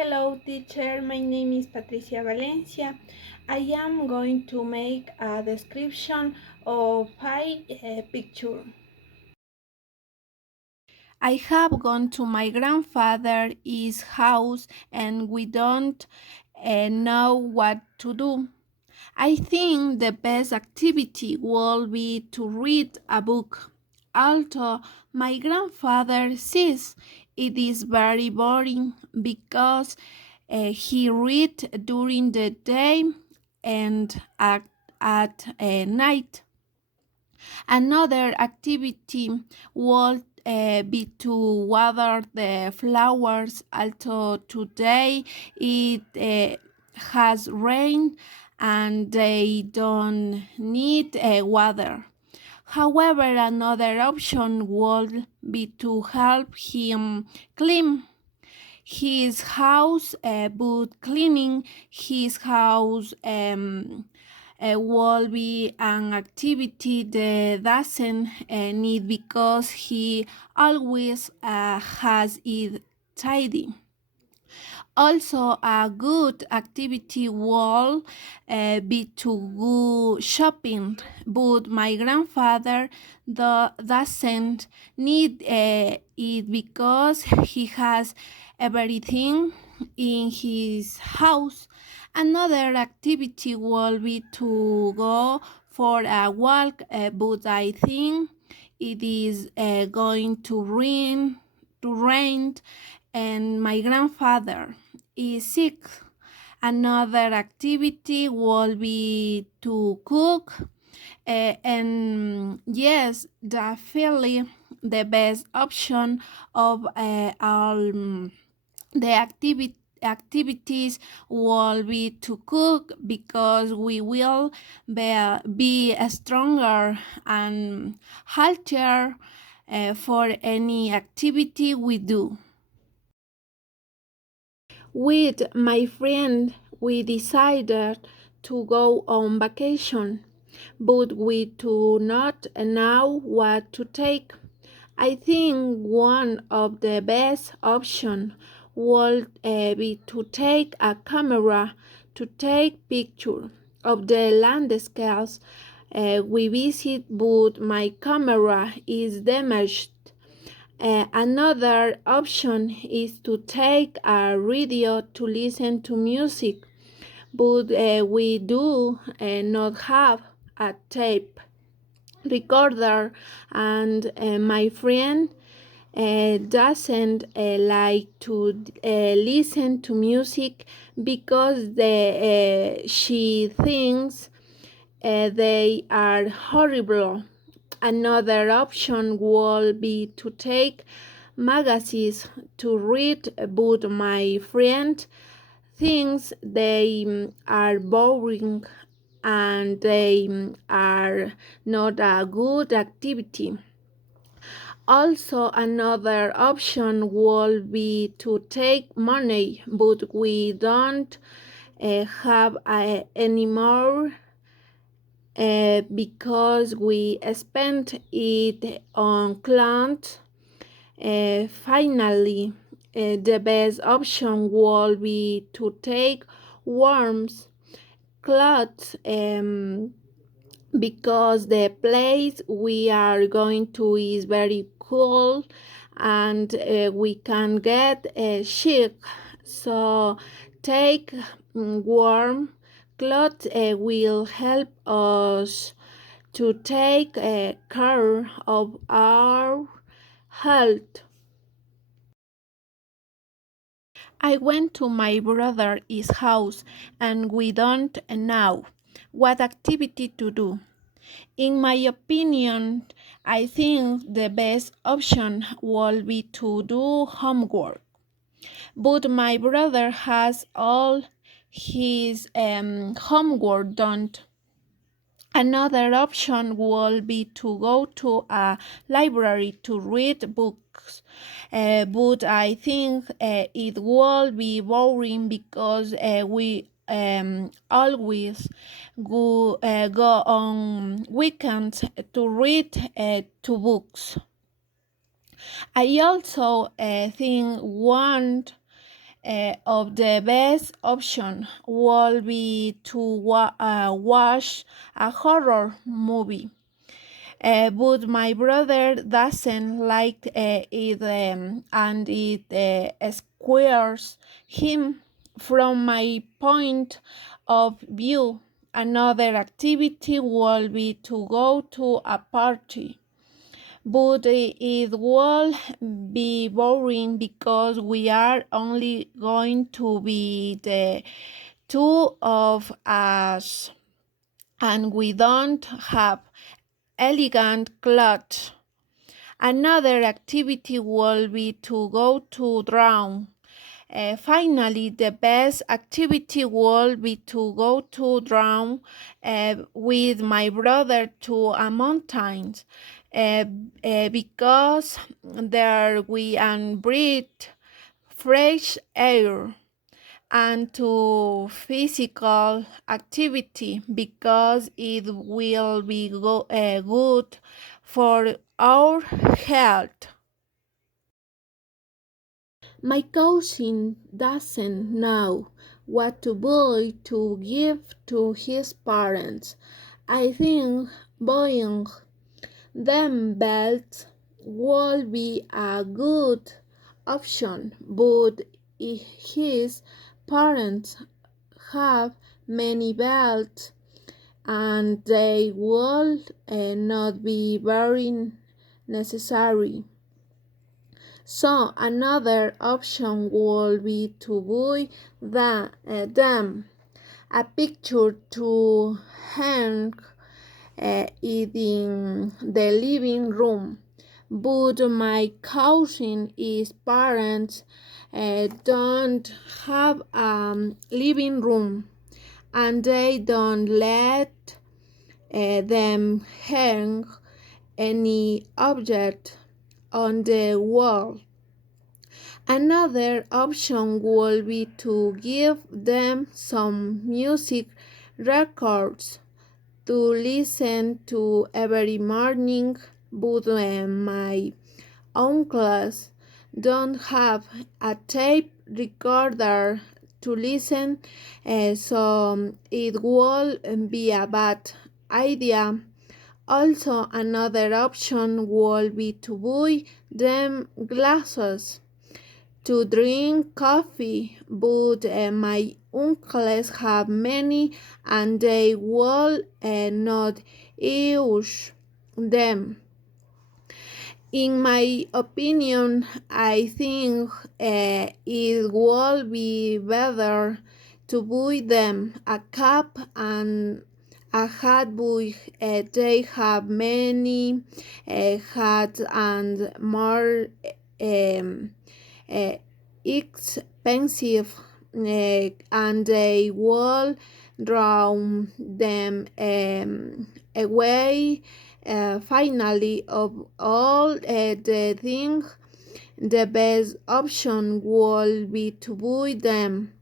Hello teacher, my name is Patricia Valencia. I am going to make a description of pie picture. I have gone to my grandfather's house and we don't know what to do. I think the best activity will be to read a book. Although my grandfather says it is very boring because he read during the day and at night. Another activity would be to water the flowers, although today it has rain and they don't need water. However, another option would be to help him clean his house, but cleaning his house will be an activity that doesn't need because he always has it tidy. Also, a good activity will be to go shopping, but my grandfather doesn't need it because he has everything in his house. Another activity will be to go for a walk, but I think it is going to rain and my grandfather is sick. Another activity will be to cook, and yes, definitely the best option of all the activities will be to cook because we will be stronger and healthier for any activity we do. With my friend, we decided to go on vacation, but we do not know what to take. I think one of the best options would be to take a camera to take pictures of the landscapes we visit, but my camera is damaged. Another option is to take a radio to listen to music, but we do not have a tape recorder, and my friend doesn't like to listen to music because she thinks they are horrible. Another option would be to take magazines to read, but my friend thinks they are boring and they are not a good activity. Also, another option would be to take money, but we don't have any more because we spent it on clothes. Finally, the best option would be to take warm clothes because the place we are going to is very cool and we can get sick. So take warm clothes will help us to take care of our health. I went to my brother's house and we don't know what activity to do. In my opinion, I think the best option would be to do homework. But my brother has all his homework done. Another option would be to go to a library to read books, but I think it will be boring because we always go on weekends to read two books. I also think one of the best option would be to watch a horror movie. But my brother doesn't like it, and it squares him from my point of view. Another activity will be to go to a party, but it will be boring because we are only going to be the two of us, and we don't have elegant clothes. Another activity will be to go to drown. Finally, the best activity will be to go to drown with my brother to a mountain, because there we can breathe fresh air, and to physical activity because it will be good for our health. My cousin doesn't know what to buy to give to his parents. I think buying them belts would be a good option, but if his parents have many belts and they will not be very necessary. So another option would be to buy them a picture to hang it in the living room. But my cousin's parents don't have a living room, and they don't let them hang any object on the wall. Another option would be to give them some music records to listen to every morning, but my uncles don't have a tape recorder to listen, so it will be a bad idea. Also, another option would be to buy them glasses to drink coffee, but my uncles have many and they will not use them. In my opinion, I think it would be better to buy them a cap and a hat, but they have many hats and more expensive, and they will draw them away. Finally, of all the things, the best option will be to buy them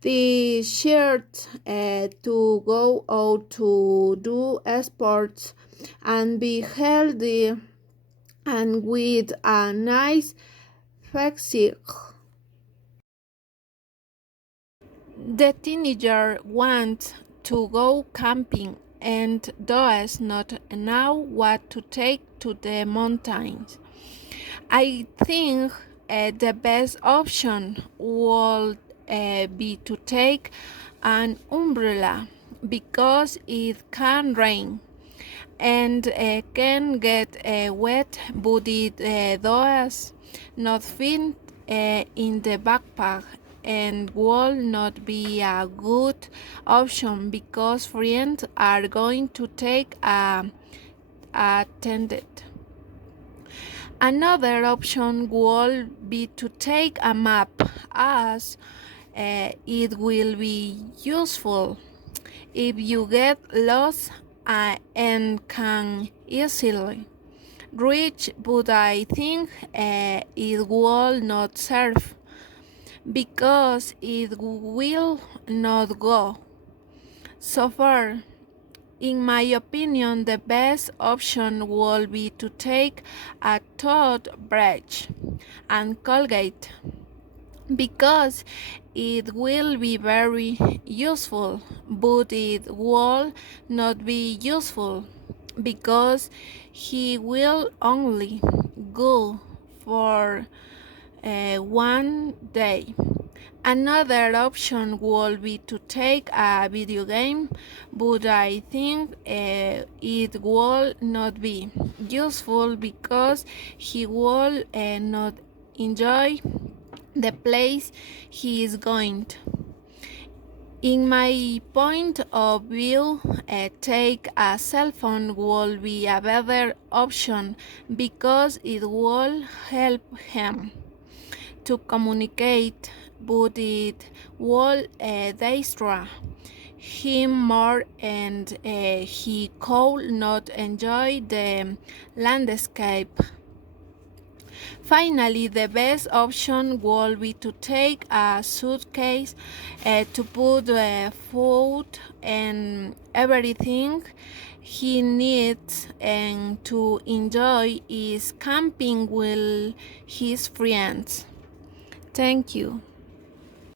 the shirt to go out to do sports and be healthy and with a nice physique. The teenager wants to go camping and does not know what to take to the mountains. I think the best option would be to take an umbrella because it can rain and can get wet, but it does not fit in the backpack and will not be a good option because friends are going to take a tent. Another option would be to take a map, as it will be useful if you get lost and can easily reach, but I think it will not serve because it will not go so far. In my opinion, the best option would be to take a toothbrush and Colgate because it will be very useful, but it will not be useful because he will only go for 1 day. Another option would be to take a video game, but I think it will not be useful because he will not enjoy the place he is going to. In my point of view, take a cell phone will be a better option because it will help him to communicate, but it will destroy him more and he could not enjoy the landscape. Finally, the best option would be to take a suitcase to put food and everything he needs and to enjoy his camping with his friends. Thank you.